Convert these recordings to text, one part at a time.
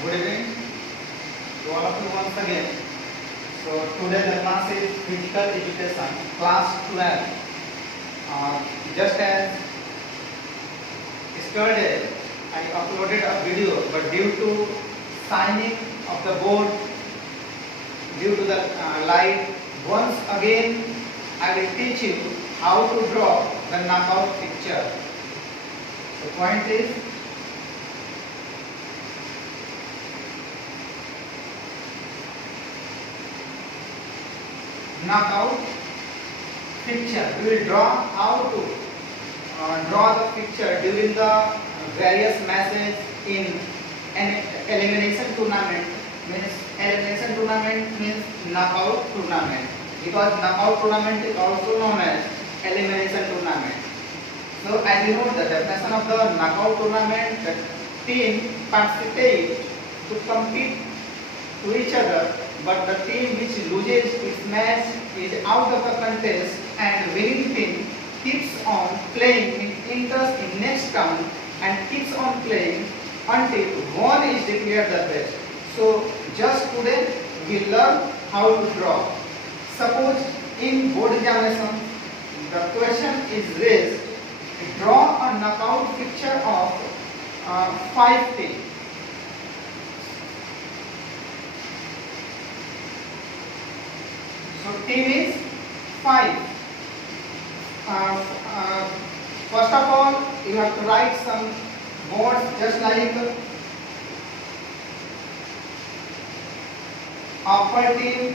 Good evening to all of you once again. So today the class is physical education, class 12. Just as yesterday I uploaded a video, but due to signing of the board, due to the light, once again I will teach you how to draw the knockout picture. The point is, knockout picture. We will draw how to draw the picture during the various matches in an elimination tournament. Means elimination tournament means knockout tournament, because knockout tournament is also known as elimination tournament. So as you know, the definition of the knockout tournament, the team participate to compete to each other, but the team which loses its match is out of the contest, and winning team keeps on playing with interest in next round and keeps on playing until one is declared the best. So just today we learn how to draw. Suppose in board examination the question is raised, draw a knockout picture of 5 teams. So team is 5. First of all, you have to write some words just like upper team,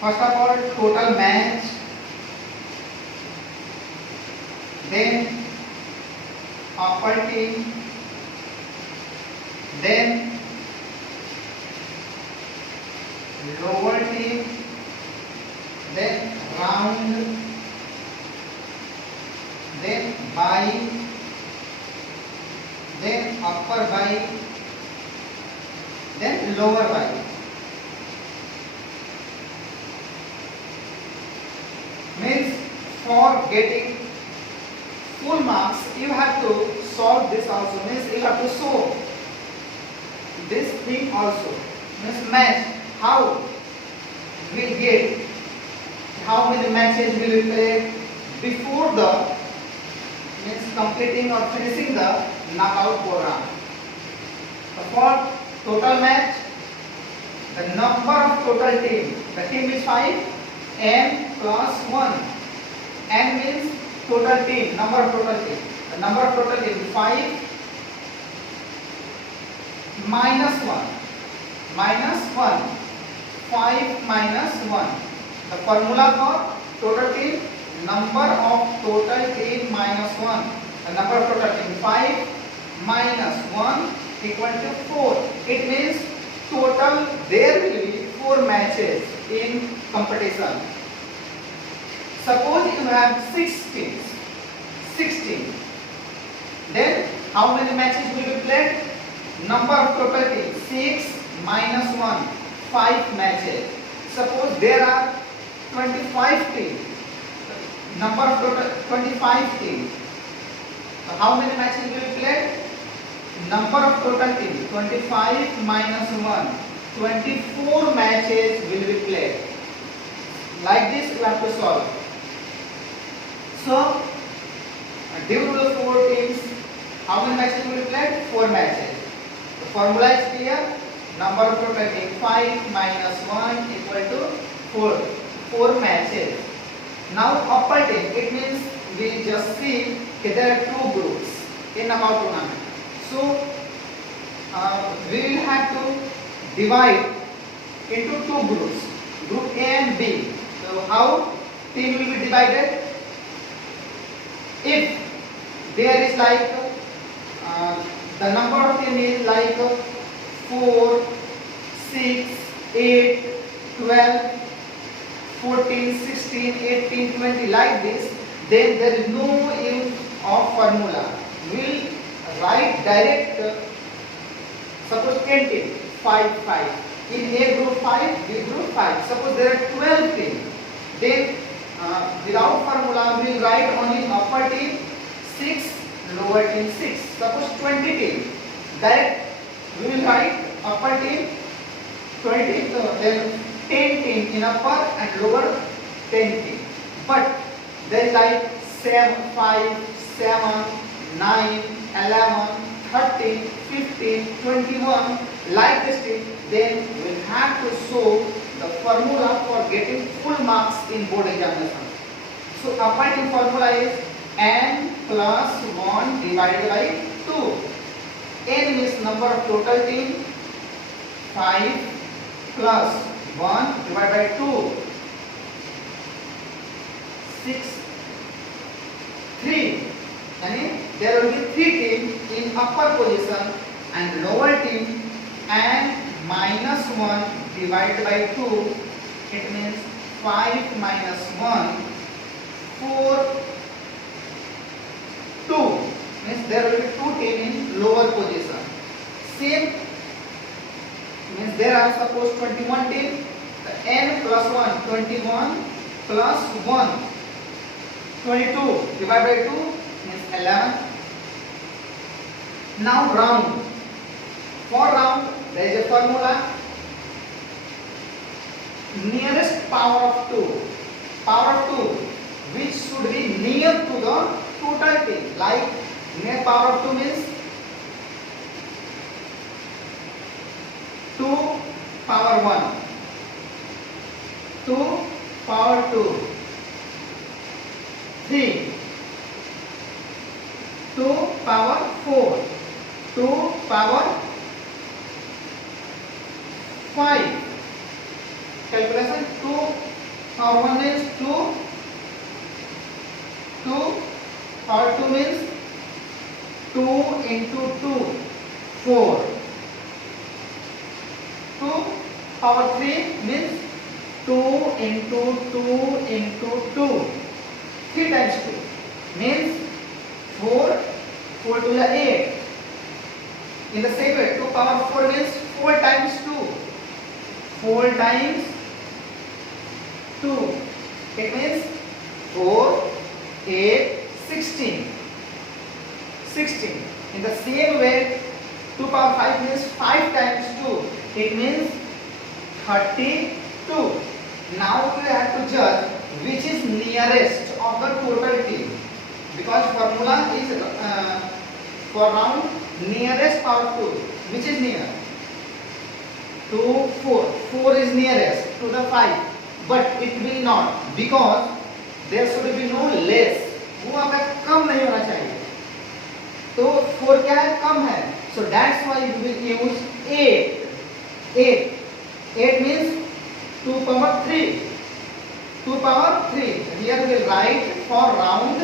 first of all total match, then upper team, then lower team, then round, then bye, then upper bye, then lower bye. Means for getting full marks you have to solve this also. Means you have to show this thing also. Means match how we will get, how many matches will we play before the means completing or finishing the knockout program. So for total match, the number of total team, the team is 5, n plus 1. N means total team, number of total team. The number of total team is 5 minus 1. Minus 1. 5 minus 1. The formula for total team, number of total team minus 1. The number of total team 5 minus 1 equal to 4. It means total there will be 4 matches in competition. Suppose you have 6 teams. 16. Then how many matches will be played? Number of total teams 6 minus 1. 5 matches. Suppose there are 25 teams. Number of total 25 teams. So how many matches will be played? Number of total teams 25 minus 1. 24 matches will be played. Like this you have to solve. So due to the 4 teams, how many matches will be played? 4 matches. The formula is clear. Number of total team 5 minus 1 equal to 4. 4 matches. Now upper team, it means we just see there are 2 groups in knockout tournament. So we will have to divide into 2 groups, group A and B. So how team will be divided? If there is like the number of team is like 4, 6, 8, 12, 14, 16, 18, 20 like this, then there is no use of formula. We will write direct, suppose 10 teams, 5, 5. In A group 5, B group 5. Suppose there are 12 teams, then without formula we will write only upper upper team 6, lower team 6. Suppose 20 team, direct we will write upper team 20, then 10 team in upper and lower 10 team. But there is like 7, 5, 7, 9, 11, 13, 15, 21, like this thing, then we will have to show the formula for getting full marks in board examination. So upper team formula is n plus 1 divided by 2. N means number of total team, 5 plus 1 divided by 2, 6, 3. And there will be 3 teams in upper position and lower team, and minus 1 divided by 2, it means 5 minus 1, 4, 2, means there will be 2 teams in lower position. Same means there are suppose 21 teams, the n plus 1, 21 plus 1, 22 divided by 2 means 11. Now round. For round there is a formula, nearest power of 2. Power of 2 which should be near to the total team. Like near power of 2 means 2 power 1, 2 power 2, 3, 2 power 4, 2 power 5. Calculation 2 power 1 means 2, 2 power 2 means 2 into 2, 4. 2 power 3 means 2 into 2 into 2. 3 times 2 means 4, 4 to the 8. In the same way, 2 power 4 means 4 times 2. 4 times 2. It means 4, 8, 16. 16. In the same way, 2 power 5 means 5 times 2. It means 32. Now we have to judge which is nearest of the total team, because formula is for round nearest power 2. Which is near? 2, 4. 4 is nearest to the 5, but it will not, because there should be no less. वो आपका कम नहीं होना चाहिए. तो 4 क्या है? कम है. So that's why you will use 8. 8 means 2 power 3. 2 power 3. Here we will write for round.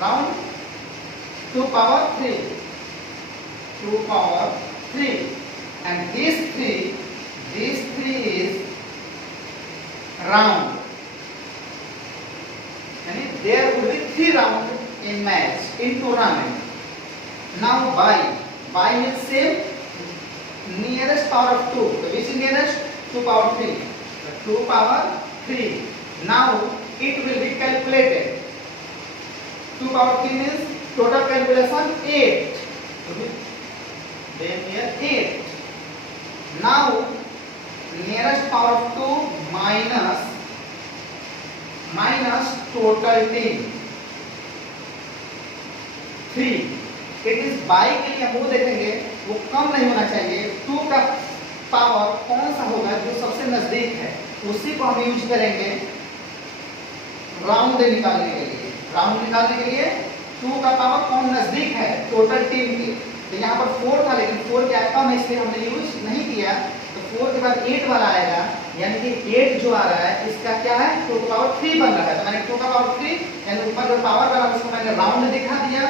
Round 2 power 3. 2 power 3. And this 3 is round. And there will be 3 rounds in match, in tournament. Now by means same, nearest power of 2. So which is nearest? 2 power 3. 2 power 3. Now it will be calculated. 2 power 3 means total calculation 8. Then here 8. Now nearest power of 2 minus total team 3. It is by के लिए हम वो देखेंगे, वो कम नहीं होना चाहिए. 2 का पावर कौन सा होगा जो सबसे नजदीक है, उसी को हम यूज करेंगे राउंड निकालने के लिए. राउंड निकालने के लिए 2 का पावर कौन नजदीक है टोटल टीम के. तो यहाँ पर 4 था, लेकिन 4 क्या कम है, इसलिए हमने यूज नहीं किया. तो 4 के बाद 8 वाला आएगा, यानी कि 8 जो आ रहा है इसका क्या है, 2 का पावर 3 बन रहा है. तो मैंने 2 का पावर 3 यानी ऊपर जो पावर वाला उसको मैंने राउंड दिखा दिया.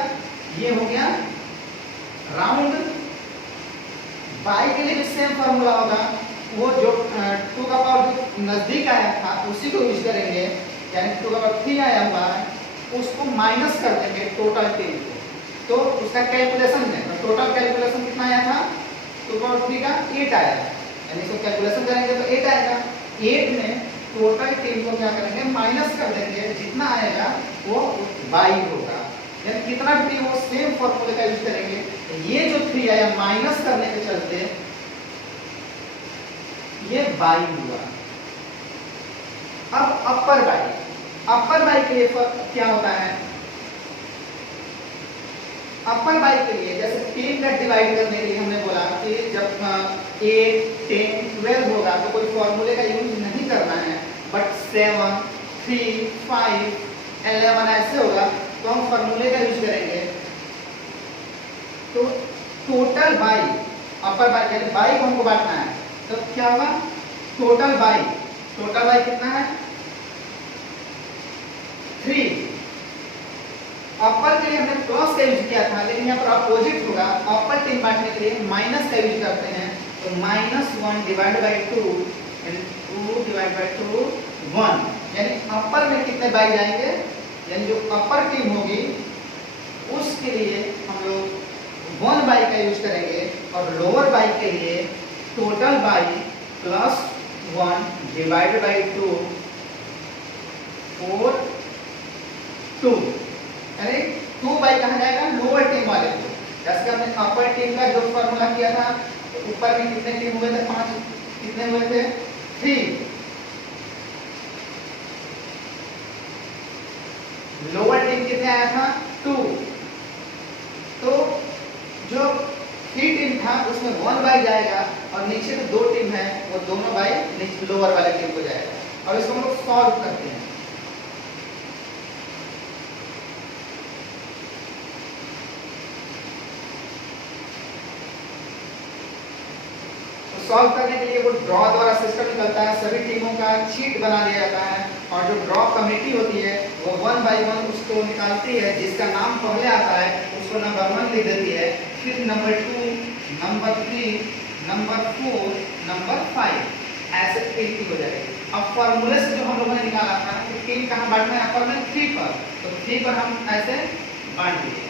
ये हो गया राउंड. बाई के लिए भी सेम फॉर्मूला होगा, वो जो 2 का पावर नजदीक आया था उसी को यूज करेंगे. यानी 2 का पावर 3 आया हुआ है, उसको माइनस कर देंगे टोटल टीम को. तो उसका कैलकुलेशन में टोटल कैलकुलेशन कितना आया था, 2 का पावर 3 का 8 आया, यानी इसको कैलकुलेशन करेंगे तो 8 आएगा. 8 में टोटल टीम को क्या करेंगे, माइनस कर देंगे, जितना आएगा वो बाई होगा, यानी कितना टीम वो सेम फॉर्मूले का यूज करेंगे। ये जो 3 आया माइनस करने के चलते ये बाई हुआ। अब अपर बाई के लिए क्या होता है, अपर बाई के लिए जैसे 3 का डिवाइड करने के लिए हमने बोला कि जब 8, 10, 12 होगा तो कोई फॉर्मूले का यूज नहीं करना है, बट 7, 3, 5, 11 ऐसे होगा तो हम फॉर्मूले का यूज करेंगे। तो टोटल बाई, अपर बाई यानी बाई को हमको बांटना है, तो क्या होगा, टोटल बाई कितना है 3। अपर के लिए हमने प्लस का यूज किया था, लेकिन यहाँ पर अपोजिट होगा, अपर टीम बांटने के लिए माइनस का यूज करते हैं, तो -1 डिवाइड बाई 2 यानी 2 डिवाइड बाई 2 1, यानी अपर में कितने बाई जाएंगे, यानी जो अपर टीम होगी उसके लिए हम लोग 1 बाई का यूज करेंगे, और लोअर बाई के लिए total by plus 1 divide by 2 4 2, यानी 2 बाई कहाँ जाएगा, लोअर टीम वाले को। जैसे हमने अपर टीम का जो फॉर्मूला किया था, तो ऊपर में कितने टीम हुए थे, 5, कितने हुए थे 3, लोअर टीम कितने आया था 2, तो जो 3 टीम था उसमें 1 बाई जाएगा, और नीचे जो 2 टीम है वो दोनों बाई नीचे लोअर वाले टीम को जाएगा। और इसको हम लोग सॉल्व करते हैं। सॉल्व करने के लिए वो ड्रॉ द्वारा सिस्टम निकलता है, सभी टीमों का शीट बना दिया जाता है, और जो ड्रॉ कमेटी होती है वो 1 बाई 1 उसको निकालती है, जिसका नाम पहले आता है उसको नंबर 1 लिख देती है, फिर नंबर 2, नंबर 3, नंबर 4, नंबर 5, ऐसे टीम हो जाएगी। अब फॉर्मूले से जो हम लोगों ने निकाला था कि टीम कहाँ बांटना है, अपर में 3 पर, तो 3 पर हम ऐसे बांट दिए।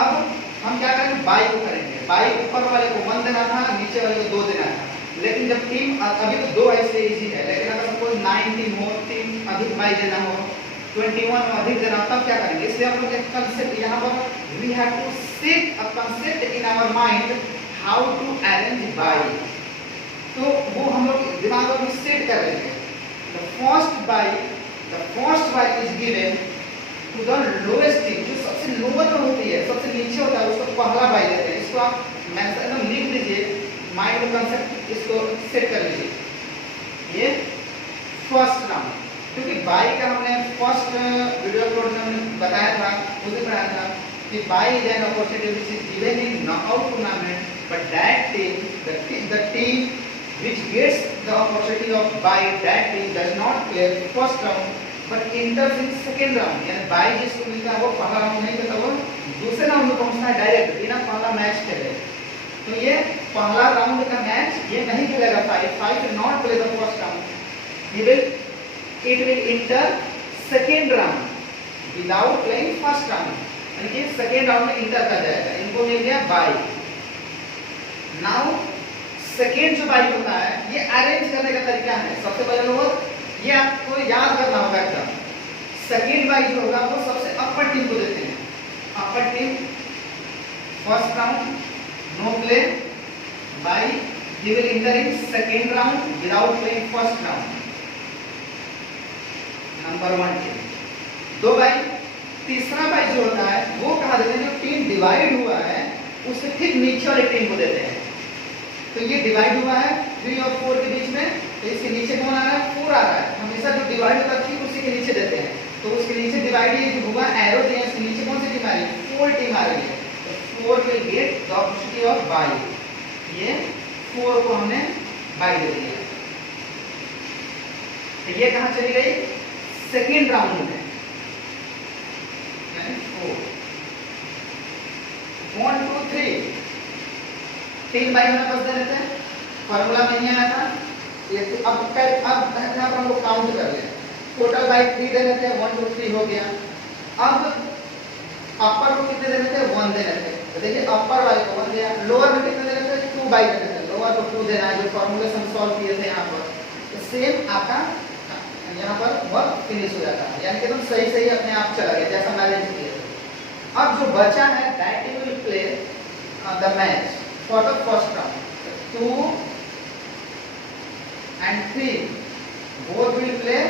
अब हम क्या करेंगे, बाई को करेंगे, बाई ऊपर वाले को 1 देना था, नीचे वाले को 2 देना था, लेकिन जब टीम अभी तो 2 है इसलिए इजी है, लेकिन अगर सपोज 9 टीम हो, टीम अधिक बाई देना हो, 21 में अधिक देना, तब क्या करेंगे, इसलिए हम लोग एक कंसेप्ट यहाँ पर we have to set a concept in our mind how to arrange bye, तो वो हम लोग दिमाग में सेट कर लेंगे। The first bye is given to the lowest team, जो सबसे लोअर में होती है, सबसे नीचे होता है, उसको पहला बाई देते हैं। इसको आप मेंशन लिख लीजिए, माइंड में कंसेप्ट इसको सेट कर लीजिए। ये फर्स्ट राउंड, क्योंकि बाई का हमने फर्स्ट वीडियो अपलोड में हमने बताया था, उसे पढ़ाया था कि by is an opportunity which is given in knockout tournament, but that team the team which gets the opportunity of bye, that team does not play first round but enters in second round, यानी by जिसको मिलता है वो पहला round नहीं खेलता, वो दूसरे राउंड में पहुंचता है डायरेक्ट, बिना पहला मैच खेले। तो ये पहला राउंड का मैच ये नहीं खेलेगा, 5 will not play the first round, it will enter second round without playing first round, यानी कि सेकेंड राउंड में इंटर कर जाएगा, इनको मिल गया बाई। नाउ सेकेंड जो बाई होता है ये अरेंज करने का तरीका है, सबसे पहले लोग ये आपको याद करना होगा एकदम। सेकेंड बाई जो होगा वो सबसे अपर टीम को देते हैं, upper team first round no play bye, he will enter in second round without playing first round, number 1 team. 2 by, तीसरा बाई जो होता है वो कहा देते हैं, जो टीम डिवाइड हुआ है उससे ठीक नीचे वाली टीम को देते हैं। तो ये डिवाइड हुआ है 3 और 4 के बीच में, तो इसके नीचे कौन आ रहा है, 4 आ रहा है, हमेशा जो डिवाइड होता है ठीक उसी के नीचे देते हैं, तो उसके नीचे डिवाइड ये जो हुआ एरो दिया, इसके नीचे कौन सी टीम आ रही है, 4 टीम आ रही है, तो 4 will get the opportunity of by, ये 4 को हमने बाई दे दिया। तो ये कहां चली गई, सेकेंड राउंड में, यानी 4 1 2 3 3 बाई में बस दे देते हैं, फॉर्मूला में नहीं आया था, लेकिन अब यहाँ पर हम लोग काउंट कर ले, टोटल बाई 3 दे देते हैं, 1 2 3 हो गया। अब अपर को कितने दे देते हैं, 1 दे देते हैं, तो देखिए अपर वाले को 1 दिया, लोअर में कितने दे देते हैं, 2 बाई दे देते हैं, लोअर को 2 देना है, जो फॉर्मूले हम सॉल्व किए थे यहाँ पर। सेम आपका यहाँ पर वह फिनिश हो जाता है, यानी कि एकदम सही सही अपने आप चला गया जैसा मैनेज किया। अब जो बचा है that team will play the match for the first round. 2 and 3 both will play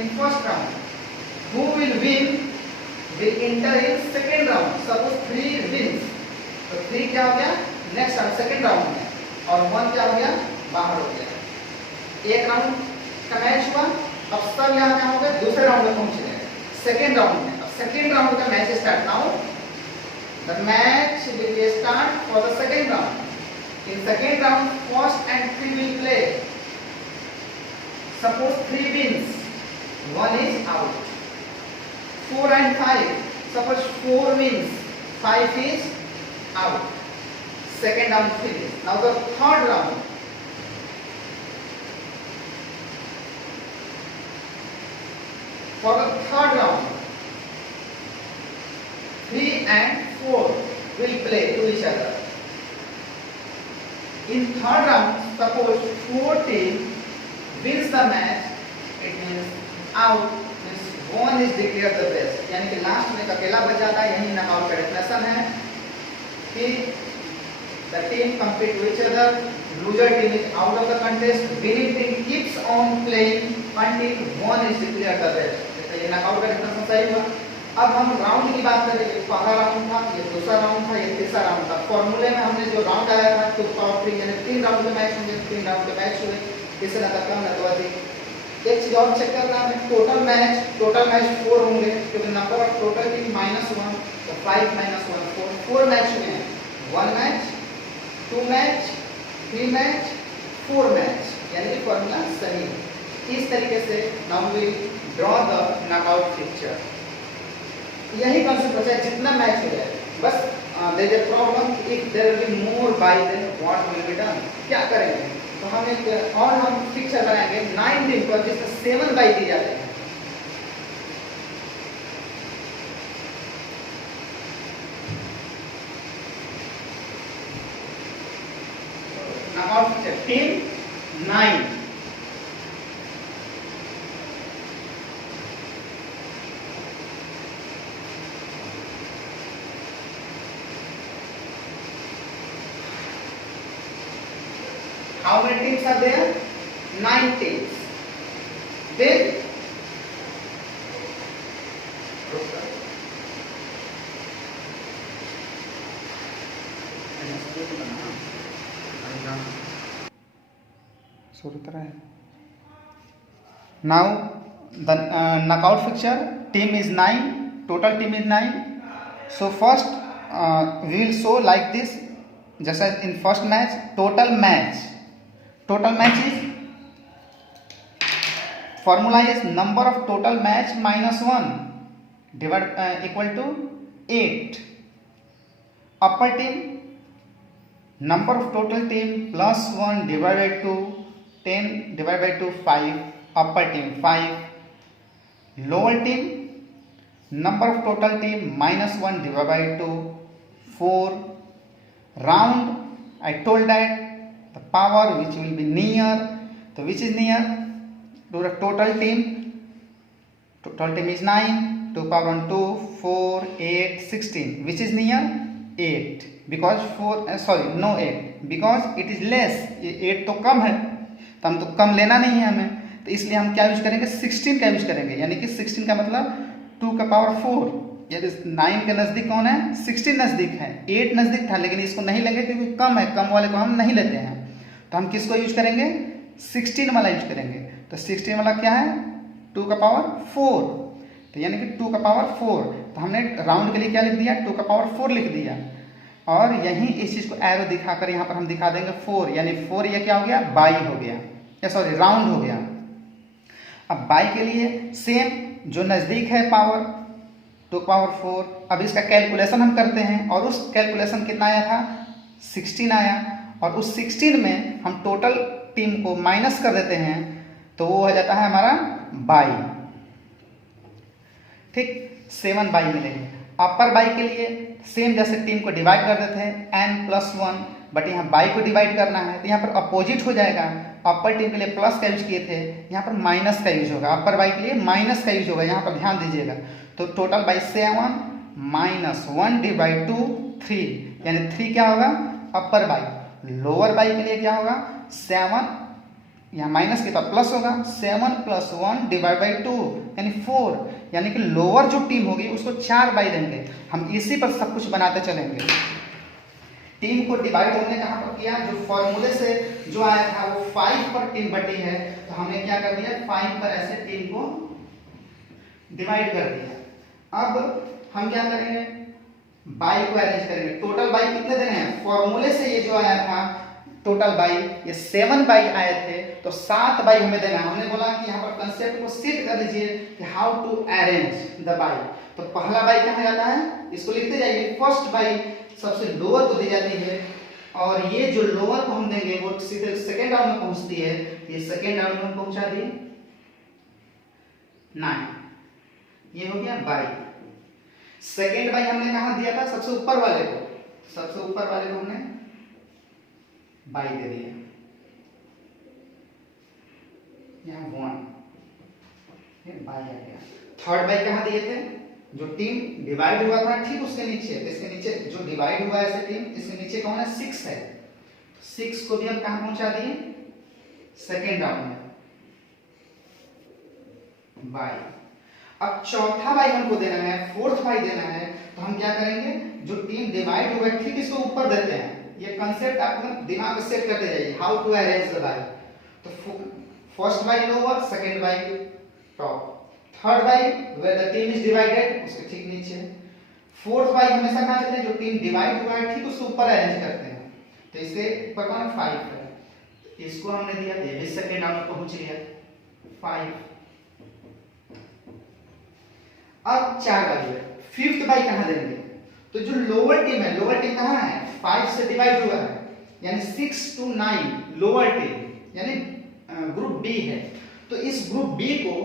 in first round. Who will win will enter in second round. Suppose 3 wins, तो 3 क्या हो गया नेक्स्ट राउंड सेकंड राउंड में, और 1 क्या हो गया बाहर हो गया। एक राउंड का मैच हुआ, अब सब यहाँ क्या हो गए दूसरे राउंड में पहुंच गए सेकंड राउंड में। अब सेकंड राउंड का match start now, the match will start for the second round. In second round first and 3 will play. Suppose 3 wins, 1 is out. 4 and 5. Suppose 4 wins, 5 is out. Second round finished. Now the third round. For the third round, 3 and 4 will play to each other. In third round, suppose 4 teams wins the match, it means out, means one is declared the best, यानी कि last में अकेला बच जाता है। यही knockout का definition है कि the team compete with each other, loser team is out of the contest, winning team keeps on playing until one is declared the best। तो ये नॉकआउट का डेफिनेशन सही हुआ। अब हम राउंड की बात करें, ये पहला राउंड था, ये दूसरा राउंड था, ये तीसरा राउंड था। फॉर्मूले में हमने जो राउंड आया था 2 power 3, यानी 3 राउंड के मैच होंगे, 3 राउंड के मैच हुए, इससे ना कम ना तो अधिक। एक चीज और चेक करना है, टोटल मैच 4 होंगे, क्योंकि नंबर ऑफ टोटल टीम -1, तो 5 - 1 4 मैच हुए हैं। 1 मैच, 2 मैच, 3 मैच, 4 मैच, यानी कि फॉर्मूला सही है। इस तरीके से now we draw the knockout picture. यही कंसेप्ट बचा है, जितना मैच हो जाए बस। There is a problem if there will be more bye then what will be done, क्या करेंगे, तो हम एक और हम पिक्चर बनाएंगे 9 टीम पर जिसमें 7 बाई दी जाते हैं। Knockout picture team 9, how many teams are there? 9 teams. Then now the knockout fixture team is 9, total team is 9. So first we will show like this, just as in first match. Total match is formula is number of total match -1 divided equal to 8. Upper team number of total team plus 1 divided to 10 divided by 2 5. Upper team 5. Lower team number of total team -1 divided by 2 4. Round, I told that the power which will be near, so which is near to the total team is 9, 2 power 1 2 4 8 16, which is near 8, because 8 because it is less, 8 तो कम है, तो हम तो कम लेना नहीं है हमें, तो इसलिए हम क्या यूज करेंगे 16 का यूज करेंगे, यानी कि 16 का मतलब 2 का पावर 4, यानी 9 के नज़दीक कौन है 16 नज़दीक है। 8 नज़दीक था लेकिन इसको नहीं लेंगे क्योंकि कम है, कम वाले को हम नहीं लेते हैं, तो हम किसको यूज करेंगे 16 वाला यूज करेंगे। तो 16 वाला क्या है 2 का पावर 4, तो यानी कि 2 का पावर 4, तो हमने राउंड के लिए क्या लिख दिया 2 का पावर 4 लिख दिया, और यहीं इस चीज़ को एरो दिखाकर यहाँ पर हम दिखा देंगे 4, यानी 4 ये क्या हो गया बाई हो गया, या सॉरी राउंड हो गया। अब बाई के लिए सेम जो नज़दीक है पावर 2 पावर 4, अब इसका कैलकुलेशन हम करते हैं, और उस कैलकुलेशन कितना आया था 16 आया, और उस 16 में हम टोटल टीम को माइनस कर देते हैं, तो वो हो जाता है हमारा बाई, ठीक 7 बाई मिलेंगे। अपर बाई के लिए सेम जैसे टीम को डिवाइड कर देते हैं n+1 बट यहाँ बाई को डिवाइड करना है तो यहाँ पर अपोजिट हो जाएगा। अपर टीम के लिए प्लस का यूज किए थे, यहाँ पर माइनस का यूज होगा। अपर बाई के लिए माइनस का यूज होगा, यहाँ पर ध्यान दीजिएगा। तो टोटल बाई 7 माइनस 1 डिवाइड 2 3, यानी 3 क्या होगा अपर बाई। लोअर बाई के लिए क्या होगा 7, यहाँ माइनस के बाद प्लस होगा, 7 प्लस 1 डिवाइड बाई 2 यानी 4, यानी कि लोअर जो टीम होगी उसको 4 बाई देंगे। हम इसी पर सब कुछ बनाते चलेंगे। टीम को डिवाइड हमने कहाँ पर किया, जो फॉर्मूले से जो आया था वो 5 पर टीम बटी है, तो हमने क्या कर दिया 5 पर ऐसे टीम को डिवाइड कर दिया। अब हम क्या करेंगे बाई को अरेंज करेंगे। टोटल बाई कितने देने हैं, फॉर्मूले से ये जो आया था टोटल बाई ये 7 बाई आए थे, तो 7 बाई हमें देना है। हमने बोला कि यहाँ पर कंसेप्ट को सेट कर लीजिए कि how to arrange the bye. तो पहला बाई कहाँ जाता है, इसको लिखते जाइए। फर्स्ट बाई सबसे लोअर को दी जाती है, और ये जो लोअर को हम देंगे वो सीधे सेकेंड राउंड में पहुंचती है। ये सेकेंड राउंड में पहुंचा दी 9, ये हो गया बाई। सेकेंड बाई हमने कहाँ दिया था, सबसे ऊपर वाले को, सबसे ऊपर वाले को हमने बाई दे दिया, यहाँ 1 बाई आ गया। थर्ड बाई कहाँ दिए थे, जो टीम डिवाइड हुआ था ठीक उसके नीचे, इसके नीचे जो डिवाइड हुआ है ऐसे टीम, इसके नीचे कौन है 6 है, 6 को भी हम कहाँ पहुंचा दिए सेकेंड राउंड में बाई। अब चौथा बाई हमको देना है, फोर्थ बाई देना है, तो हम क्या करेंगे जो टीम डिवाइड हुआ है ठीक इसको ऊपर देते हैं। ये कंसेप्ट आप दिमाग में सेट करते जाइए, how to arrange the bye. तो first bye lower, second bye top, third bye where the team is divided उसके ठीक नीचे, फोर्थ बाई हमेशा कहां देते हैं जो टीम डिवाइड हुआ है ठीक उसके ऊपर अरेंज करते हैं। तो इसके ऊपर कौन 5 है, इसको हमने दिया, ये भी सेकेंड राउंड में पहुंच गया 5। अब 4 बाई है, फिफ्थ बाई कहां देंगे, तो जो लोअर टीम है, लोअर टीम कहां है 5 से डिवाइड हुआ है, यानी 6 to 9 लोअर टीम यानी ग्रुप बी है। तो इस ग्रुप बी को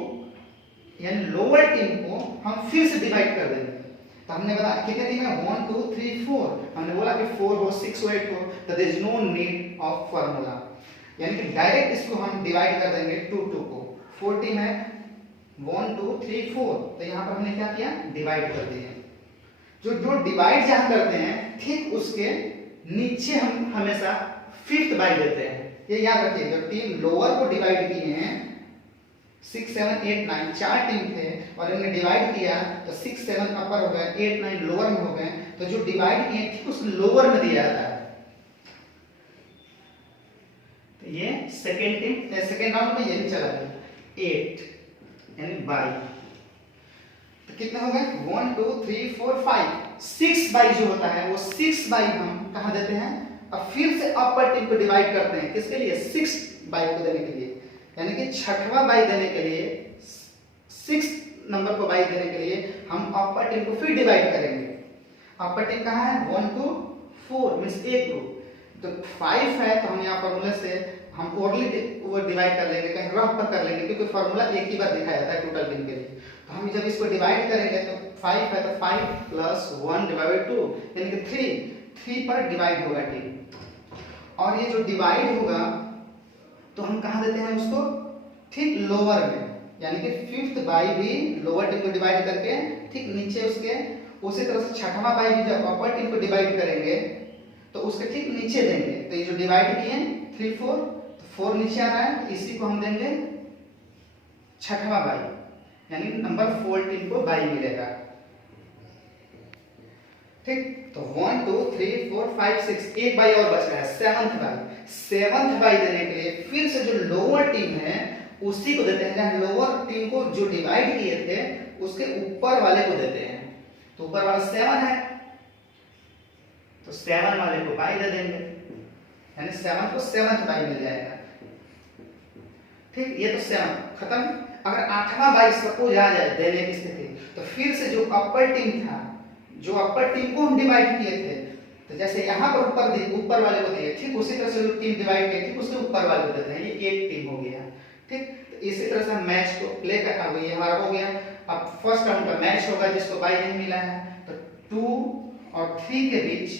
यानी लोअर टीम को हम फिर से डिवाइड कर देंगे। तो हमने बताया कितने टीम है 1 2 3 4, हमने बोला कि 4 हो 6 हो 8 हो, तो there is no need of formula, यानी कि डायरेक्ट इसको हम डिवाइड कर देंगे 2 2 को। 4 टीम है 1 2 3 4, तो यहाँ पर हमने क्या किया डिवाइड कर दिया। जो डिवाइड जहां करते हैं ठीक उसके नीचे हम हमेशा फिफ्थ बाई देते हैं। ये याद रखिए, जब टीम लोअर को डिवाइड किए हैं 6 7 8 9 4 टीम थे और इन्हें डिवाइड किया तो 6 7 अपर हो गए, 8 9 लोअर में हो गए, तो जो डिवाइड किए ठीक उस लोअर में दिया जाता है। तो ये सेकेंड टीम सेकेंड राउंड में ये भी चला गया 8 यानी बाई। तो कितने हो गए 1 2 3 4 5, 6 बाई जो होता है वो 6 बाई हम कहाँ देते हैं, अब फिर से अपर टीम को डिवाइड करते हैं किसके लिए 6 बाई को देने के लिए, यानी कि छठवां बाई देने के लिए 6 नंबर को बाई देने के लिए हम अपर टीम को फिर डिवाइड करेंगे। अपर टीम कहाँ है 1 2 4 मींस एक ग्रुप, तो 5 है तो हम यहाँ फॉर्मूले से हम ओरली वो डिवाइड कर लेंगे, कहीं रफ पर कर लेंगे क्योंकि फॉर्मूला एक ही बार दिखाया जाता है टोटल टीम के लिए। तो हम जब इसको डिवाइड करेंगे तो 5 है तो 5 प्लस 1 डिवाइडेड 2 यानी कि 3 पर डिवाइड होगा टीम। और ये जो डिवाइड होगा तो हम कहाँ देते हैं उसको ठीक लोअर में, यानी कि फिफ्थ बाई भी लोअर टीम को डिवाइड करके ठीक नीचे उसके, उसी तरह से छठवां बाई भी जब अपर टीम को डिवाइड करेंगे तो उसके ठीक नीचे देंगे। तो ये जो डिवाइड किए 3 4, तो 4 नीचे आ रहा है, इसी को हम देंगे छठवां बाई, यानी नंबर 4 टीम को बाई मिलेगा। ठीक, तो 1 2 3 4 5 6, एक बाई और बच रहा है सेवंथ बाई। सेवंथ बाई देने के लिए फिर से जो लोअर टीम है उसी को देते हैं, जहां लोअर टीम को जो डिवाइड किए थे उसके ऊपर वाले को देते हैं। तो ऊपर वाला 7 है तो 7 वाले को बाई दे देंगे, यानी 7 को सेवंथ बाई मिल जाएगा। ठीक, ये तो 7 खत्म। अगर 8वां बाई सपोज आ जाए देने की स्थिति, तो फिर से जो अपर टीम था, जो अपर टीम को हम डिवाइड किए थे, तो जैसे यहाँ पर ऊपर वाले को दिए ठीक उसी तरह से जो टीम डिवाइड किए ठीक उसके ऊपर वाले को देते हैं, ये एक टीम हो गया। ठीक, तो इसी तरह से हम मैच को प्ले करना हुआ, ये हमारा हो गया। अब फर्स्ट राउंड का मैच होगा जिसको बाई नहीं मिला है, तो 2 और 3 के बीच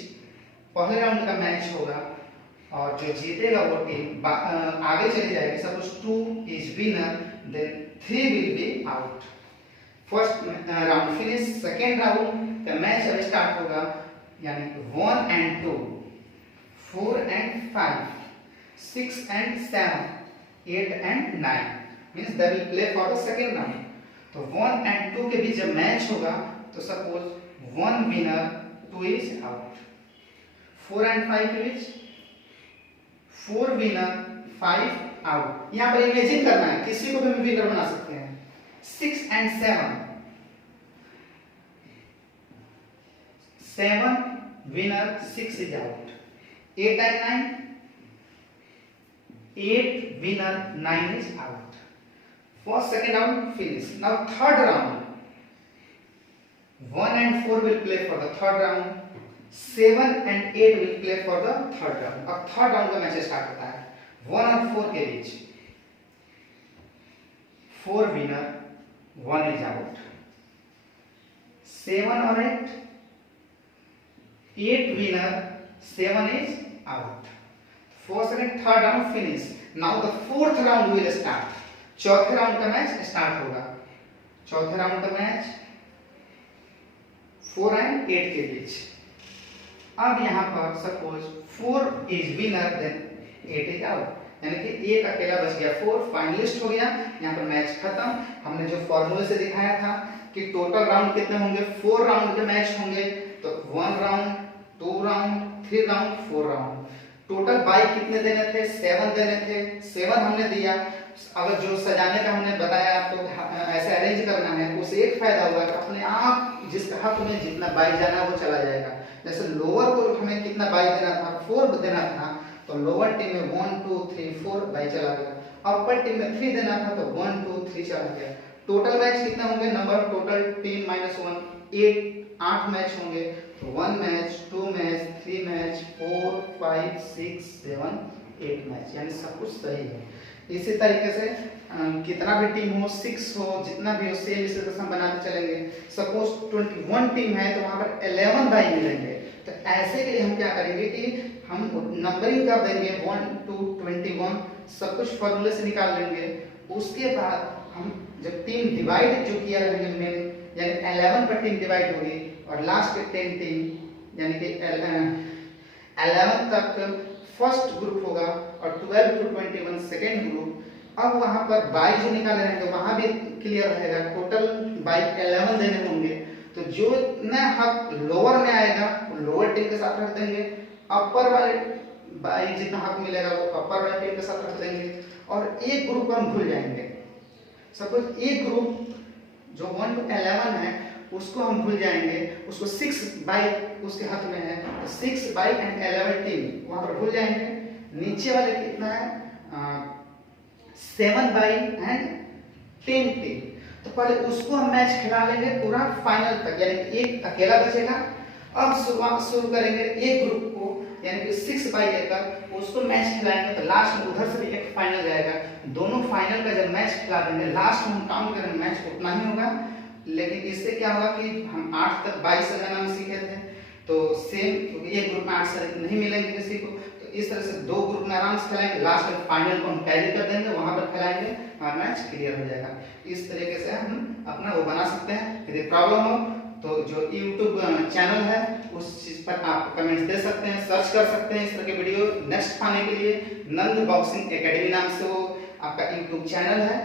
पहले राउंड का मैच होगा, और जो जीतेगा वो टीम आगे चली जाएगी। Suppose 2 is winner, then 3 will be out. First round finish, second round का मैच अब स्टार्ट होगा, यानी 1 and 2, 4 and 5, 6 and 7, 8 and 9 means they will play for the second round. तो 1 and 2 के बीच जब मैच होगा तो suppose 1 winner 2 is out. 4 and 5 के बीच 4 विनर 5 आउट। यहाँ पर इमेजिन करना है, किसी को भी हम विनर बना सकते हैं। 6 and 7, 7 winner 6 is out. 8 and 9, 8 winner 9 is out. First second round finish. Now third round, 1 and 4 will play for the third round, 7 and 8 will play for the third round. अब थर्ड राउंड का match start होता है 1 और 4 के बीच। 4 winner 1 is out. 7 और 8, 8 winner 7 is out. First and third round finish. Now the fourth round will start. चौथे round का match start होगा। चौथे राउंड का मैच 4 and 8 के बीच। अब यहाँ पर suppose 4 is winner, then 8 is out, यानी कि एक अकेला बच गया, 4 फाइनलिस्ट हो गया। यहाँ पर मैच खत्म। हमने जो फॉर्मूले से दिखाया था कि टोटल राउंड कितने होंगे, 4 राउंड के मैच होंगे, तो 1 round, 2 round, 3 round, 4 round. Total by कितने देने थे, 7 देने थे, 7 हमने दिया। अगर जो सजाने का हमने बताया आपको ऐसे अरेंज करना है, उससे एक फायदा हुआ कि अपने आप जिसका हक में जितना बाई जाना है वो चला जाएगा। जैसे लोअर को हमें कितना बाई देना था, 4 देना था, तो लोअर टीम में 1 2 3 4 बाई चला गया। अपर टीम में 3 देना था, तो 1 2 3 चला गया। टोटल मैच कितने होंगे, नंबर टोटल टीम -1 8 मैच होंगे। तो 1 मैच, 2 मैच, 3 मैच, 4 5 6 7 8 मैच, यानी सब कुछ सही है। इसी तरीके से कितना भी टीम हो, 6 हो, जितना भी हो, सेम इसी तरह हम बनाते चलेंगे। सपोज 21 टीम है तो वहां पर 11 बाई मिलेंगे। तो ऐसे के लिए हम क्या करेंगे कि हम नंबरिंग कर देंगे 1 2 21, सब कुछ फॉर्मूले से निकाल लेंगे। उसके बाद हम जब टीम डिवाइड जो किया रहेंगे मेन, यानी 11 पर टीम डिवाइड होगी और लास्ट के 10 टीम यानी कि 11 तक फर्स्ट ग्रुप होगा और 12 to 21 सेकेंड ग्रुप। अब वहां पर बाई जो निकाले रहेंगे वहां भी क्लियर रहेगा, टोटल बाई 11 देने होंगे। तो जो न हक लोअर में आएगा वो लोअर टीम के साथ रख देंगे, अपर वाले बाई जितना हक मिलेगा वो अपर वाले टीम के साथ रख देंगे, और एक ग्रुप हम भूल जाएंगे। सपोज एक ग्रुप जो 1 to 11 है उसको हम भूल जाएंगे, उसको 6 बाई उसके हाथ में है, तो 6 बाई एंड 11 टीम वहां पर भूल जाएंगे। नीचे वाले कितना है, 7 बाई एंड 10 टीम। तो पहले उसको हम मैच खिला लेंगे पूरा फाइनल तक, यानी एक अकेला बचेगा। अब शुरुआत शुरू करेंगे एक ग्रुप को, यानी कि 6 बाई लेकर उसको मैच खिलाएंगे, तो लास्ट में उधर से भी एक फाइनल जाएगा। दोनों फाइनल का जब मैच खिला देंगे, लास्ट में हम काउंट करेंगे मैच उतना ही होगा। लेकिन इससे क्या होगा कि हम 8 तक 22 से नाम सीखे थे, तो सेम, क्योंकि एक ग्रुप में 8 से नहीं मिलेंगे किसी को, तो इस तरह से 2 ग्रुप में आराम से खिलाएंगे। लास्ट में फाइनल को हम कैरी कर देंगे, वहां पर खिलाएंगे और मैच क्लियर हो जाएगा। इस तरीके से हम अपना वो बना सकते हैं। यदि प्रॉब्लम हो तो जो YouTube चैनल है उस चीज पर आप कमेंट्स दे सकते हैं, सर्च कर सकते हैं इस तरह के वीडियो नेक्स्ट पाने के लिए। नंद बॉक्सिंग एकेडमी नाम से वो आपका YouTube चैनल है।